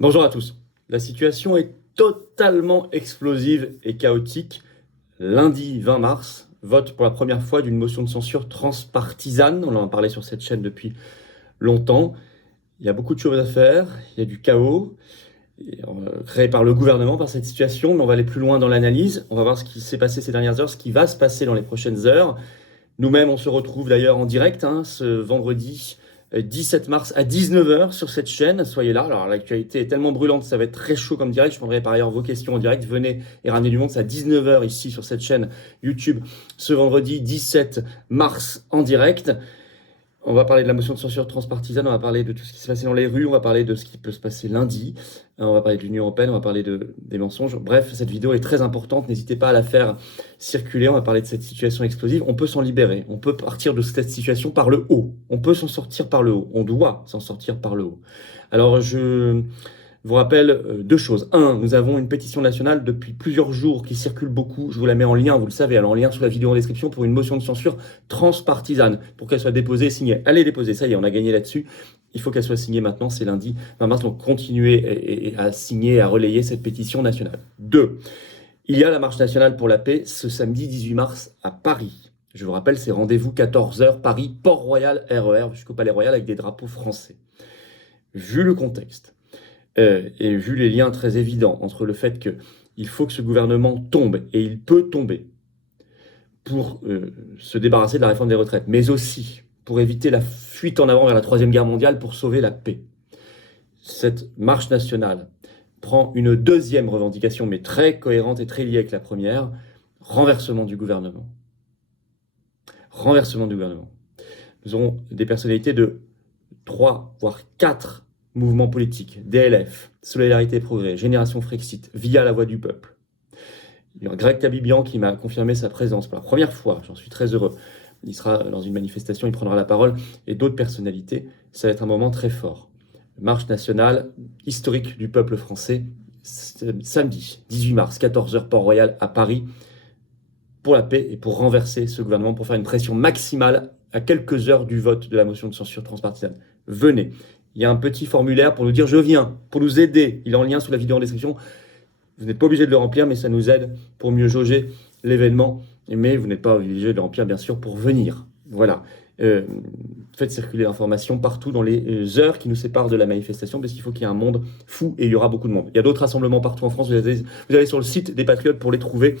Bonjour à tous. La situation est totalement explosive et chaotique. Lundi 20 mars, vote pour la première fois d'une motion de censure transpartisane. On en a parlé sur cette chaîne depuis longtemps. Il y a beaucoup de choses à faire, il y a du chaos créé par le gouvernement, par cette situation, mais on va aller plus loin dans l'analyse. On va voir ce qui s'est passé ces dernières heures, ce qui va se passer dans les prochaines heures. Nous-mêmes, on se retrouve d'ailleurs en direct ce vendredi 17 mars à 19h sur cette chaîne. Soyez là. Alors, l'actualité est tellement brûlante, ça va être très chaud comme direct. Je prendrai par ailleurs vos questions en direct. Venez et ramenez du monde. C'est à 19h ici sur cette chaîne YouTube ce vendredi 17 mars en direct. On va parler de la motion de censure transpartisane, on va parler de tout ce qui s'est passé dans les rues, on va parler de ce qui peut se passer lundi, on va parler de l'Union européenne, on va parler des mensonges. Bref, cette vidéo est très importante, n'hésitez pas à la faire circuler, on va parler de cette situation explosive. On peut s'en libérer, on peut partir de cette situation par le haut, on peut s'en sortir par le haut, on doit s'en sortir par le haut. Alors je vous rappelle deux choses. Un, nous avons une pétition nationale depuis plusieurs jours qui circule beaucoup. Je vous la mets en lien, vous le savez, alors en lien sous la vidéo en description pour une motion de censure transpartisane, pour qu'elle soit déposée et signée. Allez déposer, ça y est, on a gagné là-dessus. Il faut qu'elle soit signée maintenant, c'est lundi 20 mars, donc continuez à signer, à relayer cette pétition nationale. Deux, il y a la marche nationale pour la paix ce samedi 18 mars à Paris. Je vous rappelle, c'est rendez-vous 14h, Paris, Port-Royal, RER, jusqu'au Palais Royal avec des drapeaux français. Vu le contexte, et vu les liens très évidents entre le fait qu'il faut que ce gouvernement tombe, et il peut tomber, pour se débarrasser de la réforme des retraites, mais aussi pour éviter la fuite en avant vers la Troisième Guerre mondiale pour sauver la paix. Cette marche nationale prend une deuxième revendication, mais très cohérente et très liée avec la première, renversement du gouvernement. Renversement du gouvernement. Nous aurons des personnalités de 3, voire 4 mouvements politiques, DLF, Solidarité et Progrès, Génération Frexit, via la voix du peuple. Il y a Greg Cabibian qui m'a confirmé sa présence pour la première fois, j'en suis très heureux. Il sera dans une manifestation, il prendra la parole, et d'autres personnalités. Ça va être un moment très fort. Marche nationale historique du peuple français, samedi 18 mars, 14h, Port-Royal à Paris, pour la paix et pour renverser ce gouvernement, pour faire une pression maximale à quelques heures du vote de la motion de censure transpartisane. Venez. Il y a un petit formulaire pour nous dire « je viens », pour nous aider. Il est en lien sous la vidéo en description. Vous n'êtes pas obligé de le remplir, mais ça nous aide pour mieux jauger l'événement. Mais vous n'êtes pas obligé de le remplir, bien sûr, pour venir. Voilà. Faites circuler l'information partout dans les heures qui nous séparent de la manifestation, parce qu'il faut qu'il y ait un monde fou et il y aura beaucoup de monde. Il y a d'autres rassemblements partout en France. Vous allez sur le site des Patriotes pour les trouver.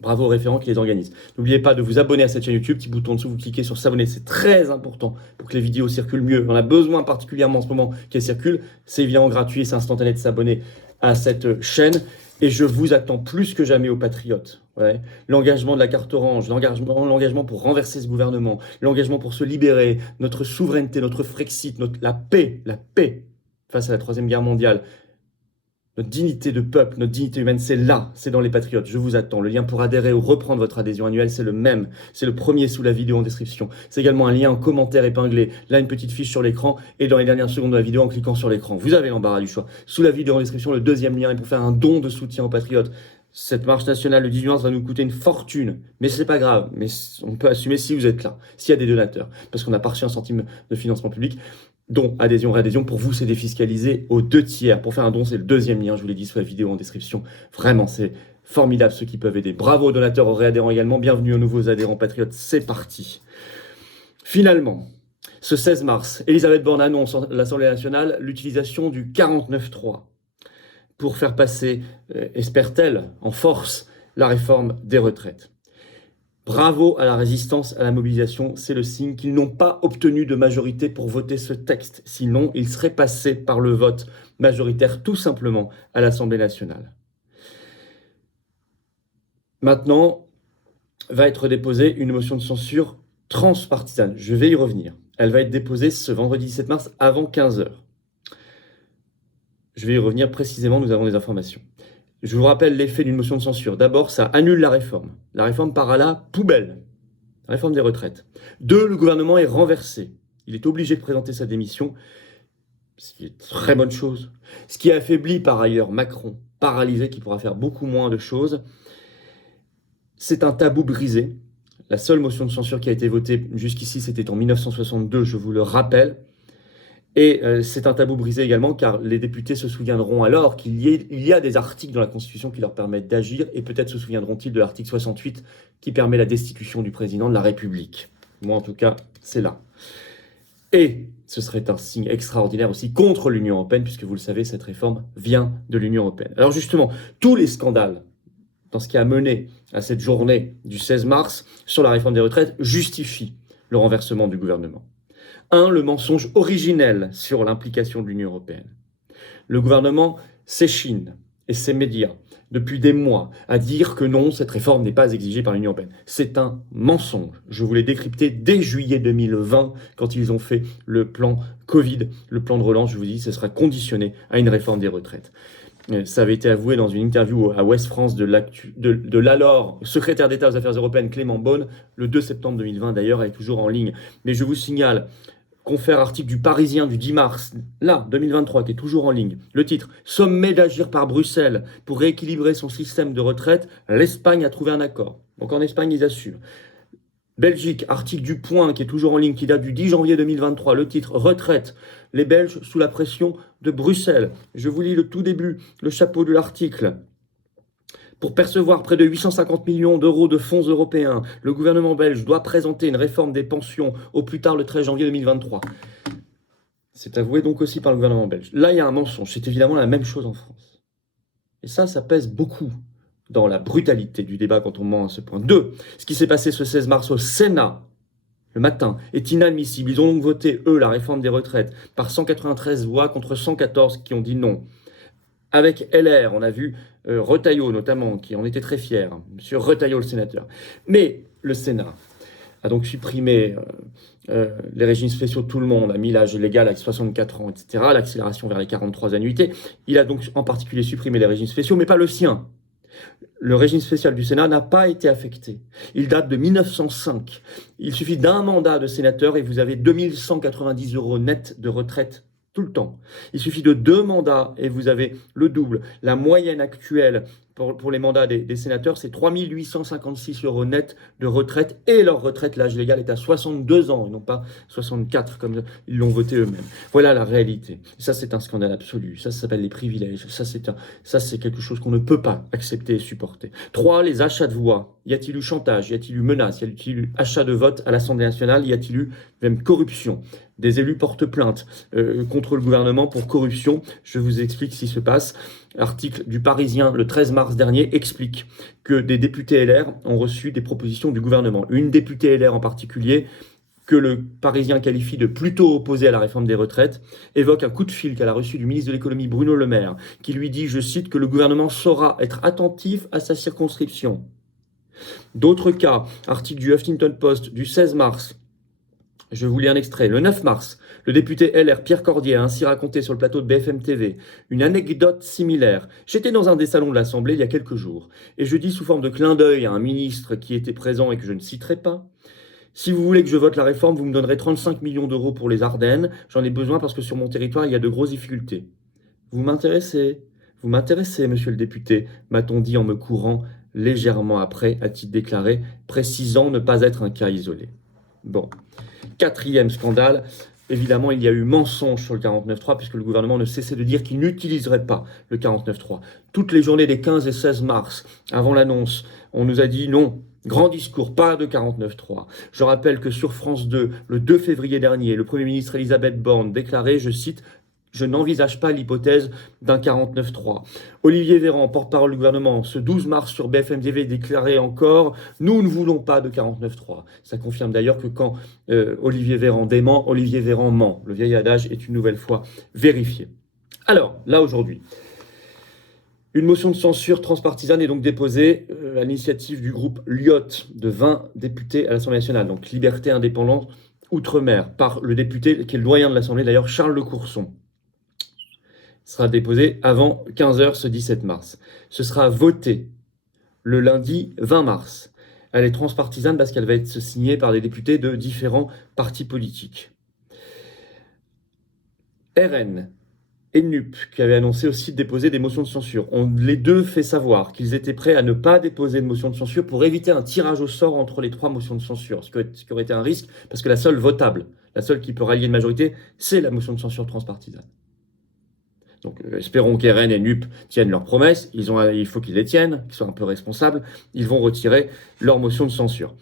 Bravo aux référents qui les organisent. N'oubliez pas de vous abonner à cette chaîne YouTube, petit bouton en dessous, vous cliquez sur s'abonner, c'est très important pour que les vidéos circulent mieux. On a besoin particulièrement en ce moment qu'elles circulent. C'est évidemment gratuit et c'est instantané de s'abonner à cette chaîne. Et je vous attends plus que jamais aux patriotes. Ouais. L'engagement de la carte orange, l'engagement pour renverser ce gouvernement, l'engagement pour se libérer, notre souveraineté, notre Frexit, la paix face à la Troisième Guerre mondiale. Notre dignité de peuple, notre dignité humaine, c'est là, c'est dans les Patriotes. Je vous attends. Le lien pour adhérer ou reprendre votre adhésion annuelle, c'est le même. C'est le premier sous la vidéo en description. C'est également un lien en commentaire épinglé. Là, une petite fiche sur l'écran et dans les dernières secondes de la vidéo en cliquant sur l'écran. Vous avez l'embarras du choix. Sous la vidéo en description, le deuxième lien est pour faire un don de soutien aux Patriotes. Cette marche nationale le 18 mars va nous coûter une fortune. Mais c'est pas grave. Mais on peut assumer si vous êtes là. S'il y a des donateurs. Parce qu'on n'a pas reçu un centime de financement public. Don, adhésion, réadhésion, pour vous, c'est défiscalisé aux 2/3. Pour faire un don, c'est le deuxième lien, je vous l'ai dit sous la vidéo en description. Vraiment, c'est formidable ceux qui peuvent aider. Bravo aux donateurs, aux réadhérents également. Bienvenue aux nouveaux adhérents patriotes. C'est parti. Finalement, ce 16 mars, Elisabeth Borne annonce à l'Assemblée nationale l'utilisation du 49.3 pour faire passer, espère-t-elle, en force, la réforme des retraites. Bravo à la résistance, à la mobilisation, c'est le signe qu'ils n'ont pas obtenu de majorité pour voter ce texte. Sinon, il serait passé par le vote majoritaire tout simplement à l'Assemblée nationale. Maintenant, va être déposée une motion de censure transpartisane. Je vais y revenir. Elle va être déposée ce vendredi 17 mars avant 15h. Je vais y revenir précisément, nous avons des informations. Je vous rappelle l'effet d'une motion de censure. D'abord, ça annule la réforme. La réforme part à la poubelle. La réforme des retraites. 2, le gouvernement est renversé. Il est obligé de présenter sa démission, ce qui est une très bonne chose. Ce qui affaiblit par ailleurs Macron, paralysé, qui pourra faire beaucoup moins de choses. C'est un tabou brisé. La seule motion de censure qui a été votée jusqu'ici, c'était en 1962, je vous le rappelle. Et c'est un tabou brisé également, car les députés se souviendront alors il y a des articles dans la Constitution qui leur permettent d'agir, et peut-être se souviendront-ils de l'article 68 qui permet la destitution du président de la République. Moi, en tout cas, c'est là. Et ce serait un signe extraordinaire aussi contre l'Union européenne, puisque vous le savez, cette réforme vient de l'Union européenne. Alors justement, tous les scandales dans ce qui a mené à cette journée du 16 mars sur la réforme des retraites justifient le renversement du gouvernement. 1. Le mensonge originel sur l'implication de l'Union européenne. Le gouvernement s'échine et ses médias depuis des mois à dire que non, cette réforme n'est pas exigée par l'Union européenne. C'est un mensonge. Je vous l'ai décrypté dès juillet 2020 quand ils ont fait le plan Covid, le plan de relance. Je vous dis, ce sera conditionné à une réforme des retraites. Ça avait été avoué dans une interview à Ouest France de l'alors secrétaire d'État aux Affaires européennes Clément Beaune, le 2 septembre 2020 d'ailleurs, elle est toujours en ligne. Mais je vous signale, confère article du Parisien du 10 mars, là, 2023, qui est toujours en ligne. Le titre, sommet d'agir par Bruxelles pour rééquilibrer son système de retraite, l'Espagne a trouvé un accord. Donc en Espagne, ils assurent. Belgique, article du Point qui est toujours en ligne, qui date du 10 janvier 2023, le titre « Retraite, les Belges sous la pression de Bruxelles ». Je vous lis le tout début, le chapeau de l'article. Pour percevoir près de 850 millions d'euros de fonds européens, le gouvernement belge doit présenter une réforme des pensions au plus tard le 13 janvier 2023. C'est avoué donc aussi par le gouvernement belge. Là, il y a un mensonge. C'est évidemment la même chose en France. Et ça pèse beaucoup dans la brutalité du débat quand on ment à ce point. 2. Ce qui s'est passé ce 16 mars au Sénat, le matin, est inadmissible. Ils ont donc voté, eux, la réforme des retraites par 193 voix contre 114 qui ont dit non. Avec LR, on a vu Retailleau notamment, qui en était très fier, Monsieur Retailleau, le sénateur. Mais le Sénat a donc supprimé les régimes spéciaux de tout le monde, a mis l'âge légal à 64 ans, etc., l'accélération vers les 43 annuités. Il a donc en particulier supprimé les régimes spéciaux, mais pas le sien. Le régime spécial du Sénat n'a pas été affecté. Il date de 1905. Il suffit d'un mandat de sénateur et vous avez 2190 € net de retraite tout le temps. Il suffit de 2 mandats et vous avez le double. La moyenne actuelle pour les mandats des sénateurs, c'est 3856 € net de retraite. Et leur retraite, l'âge légal est à 62 ans et non pas 64 comme ils l'ont voté eux-mêmes. Voilà la réalité. Ça, c'est un scandale absolu. Ça s'appelle les privilèges. Ça, c'est quelque chose qu'on ne peut pas accepter et supporter. 3. Les achats de voix. Y a-t-il eu chantage? Y a-t-il eu menace? Y a-t-il eu achat de vote à l'Assemblée nationale? Y a-t-il eu même corruption? Des élus portent plainte contre le gouvernement pour corruption. Je vous explique ce qui se passe. L'article du Parisien, le 13 mars dernier, explique que des députés LR ont reçu des propositions du gouvernement. Une députée LR en particulier, que le Parisien qualifie de plutôt opposé à la réforme des retraites, évoque un coup de fil qu'elle a reçu du ministre de l'économie Bruno Le Maire, qui lui dit, je cite, que le gouvernement saura être attentif à sa circonscription. D'autres cas, article du Huffington Post du 16 mars, je vous lis un extrait. Le 9 mars, le député LR Pierre Cordier a ainsi raconté sur le plateau de BFM TV une anecdote similaire. J'étais dans un des salons de l'Assemblée il y a quelques jours et je dis sous forme de clin d'œil à un ministre qui était présent et que je ne citerai pas. Si vous voulez que je vote la réforme, vous me donnerez 35 millions d'euros pour les Ardennes. J'en ai besoin parce que sur mon territoire, il y a de grosses difficultés. Vous m'intéressez, monsieur le député, m'a-t-on dit en me courant légèrement après, a-t-il déclaré, précisant ne pas être un cas isolé. Bon. 4e scandale, évidemment, il y a eu mensonge sur le 49.3 puisque le gouvernement ne cessait de dire qu'il n'utiliserait pas le 49.3. Toutes les journées des 15 et 16 mars, avant l'annonce, on nous a dit non, grand discours, pas de 49.3. Je rappelle que sur France 2, le 2 février dernier, le Premier ministre Elisabeth Borne déclarait, je cite, je n'envisage pas l'hypothèse d'un 49.3. Olivier Véran, porte-parole du gouvernement, ce 12 mars sur BFM TV, déclarait encore « Nous ne voulons pas de 49.3 ». Ça confirme d'ailleurs que quand Olivier Véran dément, Olivier Véran ment. Le vieil adage est une nouvelle fois vérifié. Alors, là aujourd'hui, une motion de censure transpartisane est donc déposée à l'initiative du groupe LIOT de 20 députés à l'Assemblée nationale, donc Liberté Indépendante Outre-mer, par le député qui est le doyen de l'Assemblée, d'ailleurs Charles Lecourson. Sera déposé avant 15h ce 17 mars. Ce sera voté le lundi 20 mars. Elle est transpartisane parce qu'elle va être signée par des députés de différents partis politiques. RN et NUP, qui avaient annoncé aussi de déposer des motions de censure, ont les deux fait savoir qu'ils étaient prêts à ne pas déposer de motion de censure pour éviter un tirage au sort entre les 3 motions de censure, ce qui aurait été un risque, parce que la seule votable, La seule qui peut rallier une majorité, c'est la motion de censure transpartisane. Donc espérons qu'RN et NUP tiennent leurs promesses, il faut qu'ils les tiennent, qu'ils soient un peu responsables, ils vont retirer leur motion de censure.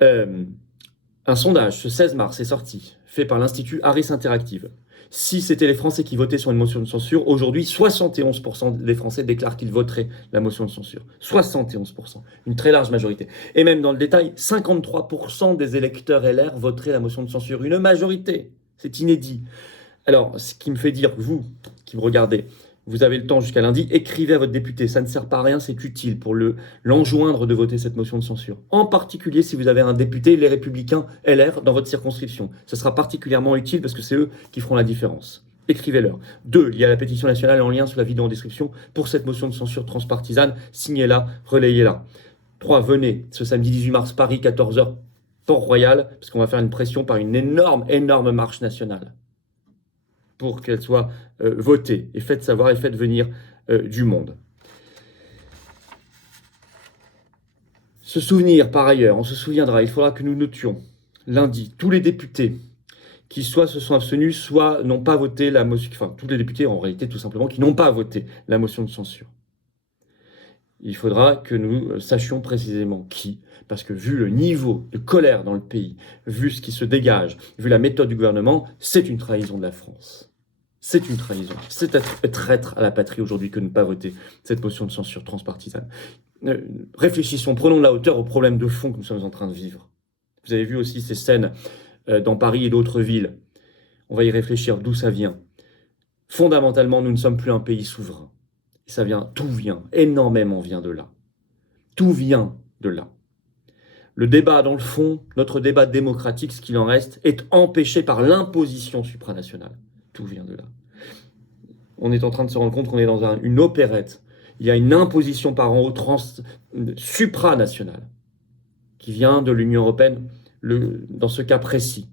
Un sondage, ce 16 mars, est sorti, fait par l'Institut Harris Interactive. Si c'était les Français qui votaient sur une motion de censure, aujourd'hui, 71% des Français déclarent qu'ils voteraient la motion de censure. 71%, une très large majorité. Et même dans le détail, 53% des électeurs LR voteraient la motion de censure. Une majorité, c'est inédit. Alors, ce qui me fait dire, vous qui me regardez, vous avez le temps jusqu'à lundi, écrivez à votre député, ça ne sert pas à rien, c'est utile pour l'enjoindre de voter cette motion de censure. En particulier si vous avez un député, les Républicains LR, dans votre circonscription. Ce sera particulièrement utile parce que c'est eux qui feront la différence. Écrivez-leur. 2, il y a la pétition nationale en lien sous la vidéo en description pour cette motion de censure transpartisane. Signez-la, relayez-la. 3, venez, ce samedi 18 mars, Paris, 14h, Port-Royal, parce qu'on va faire une pression par une énorme marche nationale pour qu'elle soit votée, et faites savoir et faites venir du monde. Se souvenir, par ailleurs, on se souviendra, il faudra que nous notions lundi, tous les députés qui soit se sont abstenus, soit n'ont pas voté la motion, enfin tous les députés en réalité tout simplement, qui n'ont pas voté la motion de censure. Il faudra que nous sachions précisément qui, parce que vu le niveau de colère dans le pays, vu ce qui se dégage, vu la méthode du gouvernement, c'est une trahison de la France. C'est une trahison. C'est être traître à la patrie aujourd'hui que de ne pas voter cette motion de censure transpartisane. Réfléchissons, prenons de la hauteur aux problèmes de fond que nous sommes en train de vivre. Vous avez vu aussi ces scènes dans Paris et d'autres villes. On va y réfléchir d'où ça vient. Fondamentalement, nous ne sommes plus un pays souverain. Et ça vient, tout vient, énormément vient de là. Tout vient de là. Le débat dans le fond, notre débat démocratique, ce qu'il en reste, est empêché par l'imposition supranationale. Tout vient de là. On est en train de se rendre compte qu'on est dans une opérette. Il y a une imposition par en haut supranationale qui vient de l'Union européenne dans ce cas précis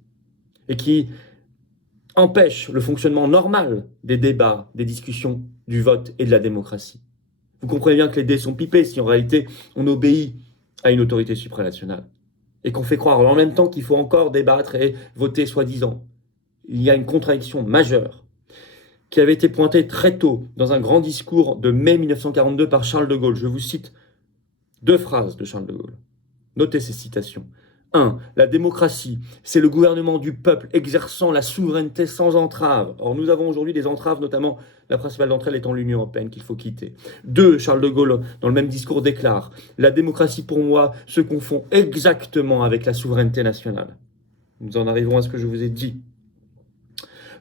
et qui empêche le fonctionnement normal des débats, des discussions, du vote et de la démocratie. Vous comprenez bien que les dés sont pipés si en réalité on obéit à une autorité supranationale et qu'on fait croire en même temps qu'il faut encore débattre et voter soi-disant. Il y a une contradiction majeure qui avait été pointée très tôt dans un grand discours de mai 1942 par Charles de Gaulle. Je vous cite 2 phrases de Charles de Gaulle. Notez ces citations. 1. La démocratie, c'est le gouvernement du peuple exerçant la souveraineté sans entrave. Or, nous avons aujourd'hui des entraves, notamment la principale d'entre elles étant l'Union européenne qu'il faut quitter. 2. Charles de Gaulle, dans le même discours, déclare « La démocratie, pour moi, se confond exactement avec la souveraineté nationale. » Nous en arrivons à ce que je vous ai dit.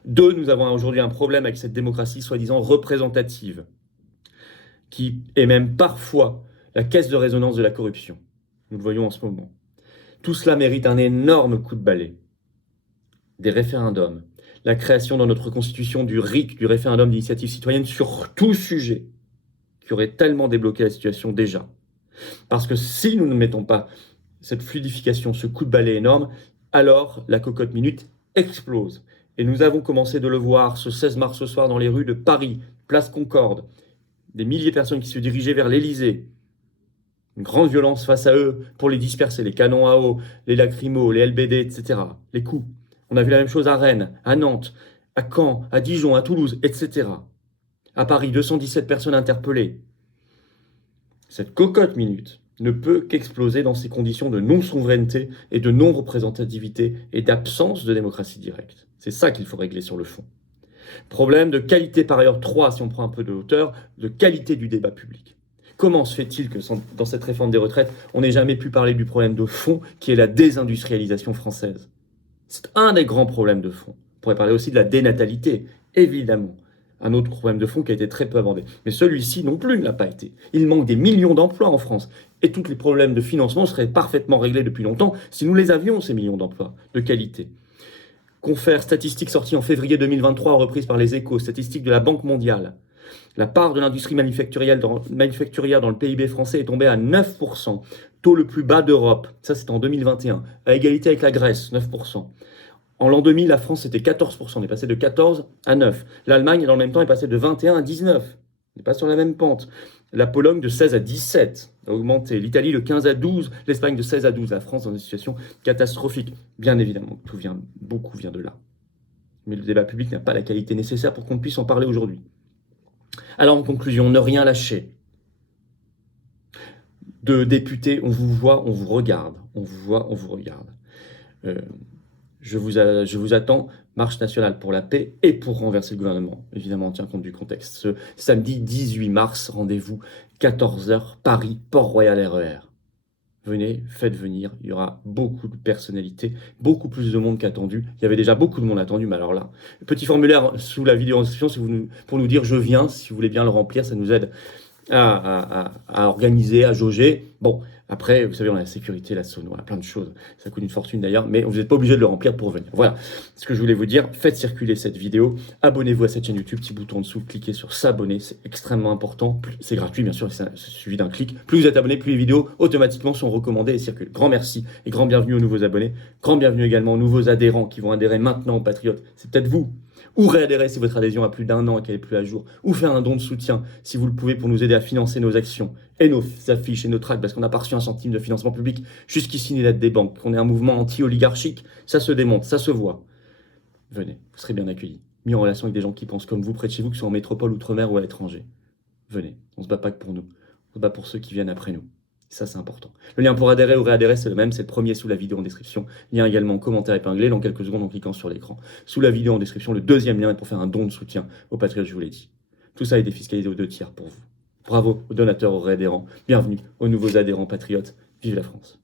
2. Nous avons aujourd'hui un problème avec cette démocratie soi-disant représentative, qui est même parfois la caisse de résonance de la corruption. Nous le voyons en ce moment. Tout cela mérite un énorme coup de balai. Des référendums, la création dans notre constitution du RIC, du référendum d'initiative citoyenne, sur tout sujet, qui aurait tellement débloqué la situation déjà. Parce que si nous ne mettons pas cette fluidification, ce coup de balai énorme, alors la cocotte minute explose. Et nous avons commencé de le voir ce 16 mars au soir dans les rues de Paris, place Concorde, des milliers de personnes qui se dirigeaient vers l'Élysée. Une grande violence face à eux pour les disperser, les canons à eau, les lacrymos, les LBD, etc. Les coups. On a vu la même chose à Rennes, à Nantes, à Caen, à Dijon, à Toulouse, etc. À Paris, 217 personnes interpellées. Cette cocotte minute ne peut qu'exploser dans ces conditions de non-souveraineté et de non-représentativité et d'absence de démocratie directe. C'est ça qu'il faut régler sur le fond. Problème de qualité par ailleurs, 3, si on prend un peu de hauteur, de qualité du débat public. Comment se fait-il que dans cette réforme des retraites, on n'ait jamais pu parler du problème de fond qui est la désindustrialisation française? C'est un des grands problèmes de fond. On pourrait parler aussi de la dénatalité, évidemment. Un autre problème de fond qui a été très peu abordé. Mais celui-ci non plus ne l'a pas été. Il manque des millions d'emplois en France. Et tous les problèmes de financement seraient parfaitement réglés depuis longtemps si nous les avions, ces millions d'emplois de qualité. Confère statistique sortie en février 2023, reprise par les Échos, statistiques de la Banque mondiale. La part de l'industrie manufacturière dans le PIB français est tombée à 9%, taux le plus bas d'Europe. Ça, c'était en 2021, à égalité avec la Grèce, 9%. En l'an 2000, la France, c'était 14%. On est passé de 14 à 9. L'Allemagne, dans le même temps, est passée de 21 à 19. On n'est pas sur la même pente. La Pologne de 16 à 17 a augmenté. L'Italie de 15 à 12. L'Espagne de 16 à 12. La France dans une situation catastrophique. Bien évidemment, beaucoup vient de là. Mais le débat public n'a pas la qualité nécessaire pour qu'on puisse en parler aujourd'hui. Alors en conclusion, ne rien lâcher. De députés, on vous voit, on vous regarde. On vous voit, on vous regarde. Je vous attends, marche nationale pour la paix et pour renverser le gouvernement. Évidemment, on tient compte du contexte. Ce samedi 18 mars, rendez-vous 14h, Paris, Port-Royal RER. Venez, faites venir, il y aura beaucoup de personnalités, beaucoup plus de monde qu'attendu. Il y avait déjà beaucoup de monde attendu, mais alors là, petit formulaire sous la vidéo en description pour nous dire je viens, si vous voulez bien le remplir, ça nous aide à organiser, à jauger. Bon, après, vous savez, on a la sécurité, la sono, on a plein de choses. Ça coûte une fortune d'ailleurs, mais vous n'êtes pas obligé de le remplir pour venir. Voilà ce que je voulais vous dire. Faites circuler cette vidéo. Abonnez-vous à cette chaîne YouTube, petit bouton en dessous, cliquez sur s'abonner, c'est extrêmement important. C'est gratuit, bien sûr, c'est suivi d'un clic. Plus vous êtes abonné, plus les vidéos automatiquement sont recommandées et circulent. Grand merci et grand bienvenue aux nouveaux abonnés. Grand bienvenue également aux nouveaux adhérents qui vont adhérer maintenant aux Patriotes. C'est peut-être vous. Ou réadhérer si votre adhésion a plus d'1 an et qu'elle est plus à jour. Ou faire un don de soutien si vous le pouvez pour nous aider à financer nos actions et nos affiches et nos tracts parce qu'on n'a pas reçu un centime de financement public jusqu'ici ni l'aide des banques. Qu'on est un mouvement anti-oligarchique, ça se démonte, ça se voit. Venez, vous serez bien accueillis. Mis en relation avec des gens qui pensent comme vous près de chez vous, qui sont en métropole, outre-mer ou à l'étranger. Venez, on se bat pas que pour nous. On se bat pour ceux qui viennent après nous. Ça, c'est important. Le lien pour adhérer ou réadhérer, c'est le même, c'est le premier sous la vidéo en description. Lien également en commentaire épinglé dans quelques secondes en cliquant sur l'écran. Sous la vidéo en description, le deuxième lien est pour faire un don de soutien aux patriotes, je vous l'ai dit. Tout ça est défiscalisé aux 2 tiers pour vous. Bravo aux donateurs, aux réadhérents. Bienvenue aux nouveaux adhérents patriotes. Vive la France.